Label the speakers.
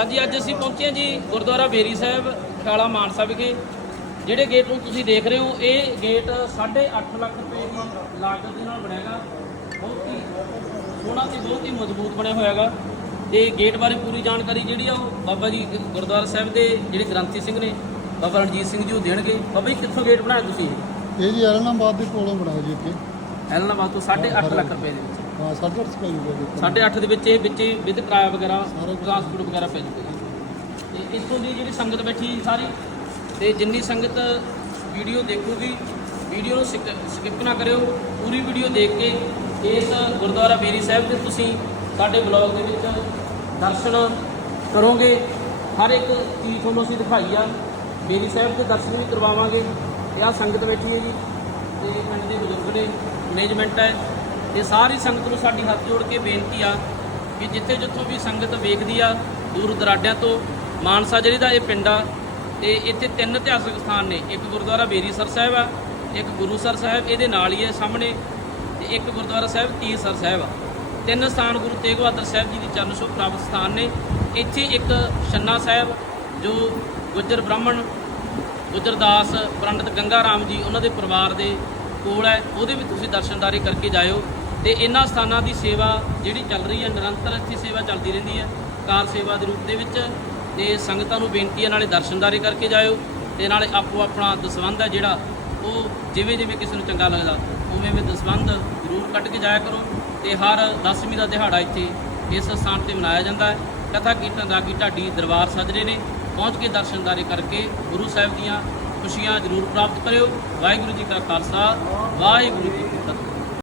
Speaker 1: ਹਾਂਜੀ ਅੱਜ ਅਸੀਂ ਪਹੁੰਚੇ ਹਾਂ ਜੀ ਗੁਰਦੁਆਰਾ ਬੇਰੀ ਸਾਹਿਬ ਖਾਲਾ ਮਾਨਸਾ ਵਿਖੇ। ਜਿਹੜੇ ਗੇਟ ਨੂੰ ਤੁਸੀਂ ਦੇਖ ਰਹੇ ਹੋ ਇਹ ਗੇਟ 8.5 ਲੱਖ ਰੁਪਏ ਦੀ ਲਾਗਤ ਦੇ ਨਾਲ ਬਣਿਆਗਾ। ਬਹੁਤ ਹੀ ਸੋਹਣਾ ਤੇ ਬਹੁਤ ਹੀ ਮਜ਼ਬੂਤ ਬਣਿਆ ਹੋਇਆਗਾ। ਤੇ ਗੇਟ ਬਾਰੇ ਪੂਰੀ ਜਾਣਕਾਰੀ ਜਿਹੜੀ ਆ ਉਹ ਬਾਬਾ ਜੀ ਗੁਰਦੁਆਰਾ ਸਾਹਿਬ ਦੇ ਜਿਹੜੇ ਗ੍ਰੰਥੀ ਸਿੰਘ ਨੇ ਬਾਬਾ ਰਣਜੀਤ ਸਿੰਘ ਜੀ ਉਹ ਦੇਣਗੇ। ਬਾਬਾ ਜੀ ਕਿੱਥੋਂ ਗੇਟ ਬਣਾਇਆ ਤੁਸੀਂ
Speaker 2: ਇਹ? ਜੀ ਐਲਨਾਬਾਦ ਦੇ ਕੋਲੋਂ ਬਣਾਇਆ ਜੀ ਇੱਥੇ।
Speaker 1: ਐਲਨਾਬਾਦ ਤੋਂ 8.5 ਲੱਖ ਰੁਪਏ ਦੇ ਵਿੱਚ।
Speaker 2: ਹਾਂ 8.5 ਸਕੁਆਇਰ ਰੁਪਏ ਦੇ
Speaker 1: ਵਿੱਚ। ਇਹ ਵਿੱਚ ਵਿਦ ਕਿਰਾਇਆ ਵਗੈਰਾ। ਟ੍ਰਾਂਸਪੋਰਟ ਵਗੈਰਾ ਪੈ ਜੂਗਾ ਤੇ ਇੱਥੋਂ ਦੀ ਜਿਹੜੀ ਸੰਗਤ ਬੈਠੀ ਸਾਰੀ ਤੇ ਜਿੰਨੀ ਸੰਗਤ ਵੀਡੀਓ ਦੇਖੂਗੀ ਵੀਡੀਓ ਨੂੰ ਸਕਿਪ ਨਾ ਕਰਿਓ ਪੂਰੀ ਵੀਡੀਓ ਦੇਖ ਕੇ ਇਸ ਗੁਰਦੁਆਰਾ ਬੇਰੀ ਸਾਹਿਬ ਦੇ ਤੁਸੀਂ ਸਾਡੇ ਬਲੌਗ ਦੇ ਵਿੱਚ ਦਰਸ਼ਨ ਕਰੋਗੇ। ਹਰ ਇੱਕ ਚੀਜ਼ ਤੁਹਾਨੂੰ ਅਸੀਂ ਦਿਖਾਈ ਆ। ਬੇਰੀ ਸਾਹਿਬ ਦੇ ਦਰਸ਼ਨ ਵੀ ਕਰਵਾਵਾਂਗੇ। ਆਹ ਸੰਗਤ ਬੈਠੀ ਹੈ ਜੀ ਤੇ ਪਿੰਡ ਦੇ ਬਜ਼ੁਰਗ ਨੇ ਮੈਨੇਜਮੈਂਟ ਹੈ। ਤੇ ਸਾਰੀ ਸੰਗਤ ਨੂੰ ਸਾਡੀ ਹੱਥ ਜੋੜ ਕੇ ਬੇਨਤੀ ਆ ਕਿ ਜਿੱਥੇ ਜਿੱਥੋਂ ਵੀ ਸੰਗਤ ਵੇਖਦੀ ਆ, ਦੂਰ ਦਰਾਡਿਆਂ ਤੋਂ, ਮਾਨਸਾ ਜਿਹੜੀ ਦਾ ਇਹ ਪਿੰਡ ਆ, ਤੇ ਇੱਥੇ ਤਿੰਨ ਇਤਿਹਾਸਕ ਸਥਾਨ ਨੇ। ਇੱਕ ਗੁਰਦੁਆਰਾ ਬੇਰੀਸਰ ਸਾਹਿਬ ਆ, ਇੱਕ ਗੁਰੂਸਰ ਸਾਹਿਬ, ਇਹਦੇ ਨਾਲ ਹੀ ਹੈ ਸਾਹਮਣੇ, ਤੇ ਇੱਕ ਗੁਰਦੁਆਰਾ ਸਾਹਿਬ ਤੀਰਸਰ ਸਾਹਿਬ ਆ। ਤਿੰਨ ਸਥਾਨ ਗੁਰੂ ਤੇਗ ਬਹਾਦਰ ਸਾਹਿਬ ਜੀ ਦੀ ਚਰਨ ਛੋਹ ਪ੍ਰਾਪਤ ਸਥਾਨ ਨੇ। ਇੱਥੇ ਇੱਕ ਛੰਨਾ ਸਾਹਿਬ, ਜੋ ਗੁੱਜਰ ਬ੍ਰਾਹਮਣ ਗੁਜਰਦਾਸ ਪੰਡਿਤ ਗੰਗਾ ਰਾਮ ਜੀ, ਉਹਨਾਂ ਦੇ ਪਰਿਵਾਰ ਦੇ ਕੋਲ ਹੈ। ਉਹਦੇ ਵੀ ਤੁਸੀਂ ਦਰਸ਼ਨਦਾਰੀ ਕਰਕੇ ਜਾਇਓ। ਤੇ ਇਹਨਾਂ ਸਥਾਨਾਂ ਦੀ ਸੇਵਾ ਜਿਹੜੀ ਚੱਲ ਰਹੀ ਹੈ, ਨਿਰੰਤਰ ਇੱਥੇ ਸੇਵਾ ਚੱਲਦੀ ਰਹਿੰਦੀ ਹੈ। ਕਾਰ ਸੇਵਾ ਦੇ ਰੂਪ ਦੇ ਵਿੱਚ ਤੇ ਸੰਗਤਾਂ ਨੂੰ ਬੇਨਤੀ ਹੈ, ਨਾਲੇ ਦਰਸ਼ਨਦਾਰੀ ਕਰਕੇ ਜਾਇਓ ਤੇ ਨਾਲੇ ਆਪੋ ਆਪਣਾ ਦਸਵੰਧ ਹੈ ਜਿਹੜਾ ਉਹ ਜਿਵੇਂ ਜਿਵੇਂ ਕਿਸੇ ਨੂੰ ਚੰਗਾ ਲੱਗਦਾ, ਉਵੇਂ ਉਵੇਂ ਦਸਵੰਧ ਜ਼ਰੂਰ ਕੱਢ ਕੇ ਜਾਇਆ ਕਰੋ ਤੇ ਹਰ ਦਸਵੀਂ ਦਾ ਦਿਹਾੜਾ ਇੱਥੇ ਇਸ ਸਥਾਨ ਤੇ ਮਨਾਇਆ ਜਾਂਦਾ ਹੈ। ਕਥਾ ਕੀਰਤਨ ਰਾਗੀ ਢਾਡੀ ਦਰਬਾਰ ਸਜਰੇ ਨੇ, ਪਹੁੰਚ ਕੇ ਦਰਸ਼ਨਦਾਰੀ ਕਰਕੇ ਗੁਰੂ ਸਾਹਿਬ ਦੀਆਂ ਖੁਸ਼ੀਆਂ ਜ਼ਰੂਰ ਪ੍ਰਾਪਤ ਕਰਿਓ। ਵਾਹਿਗੁਰੂ ਜੀ ਕਾ ਖਾਲਸਾ, ਵਾਹਿਗੁਰੂ ਜੀ ਕੀ ਫਤਿਹ।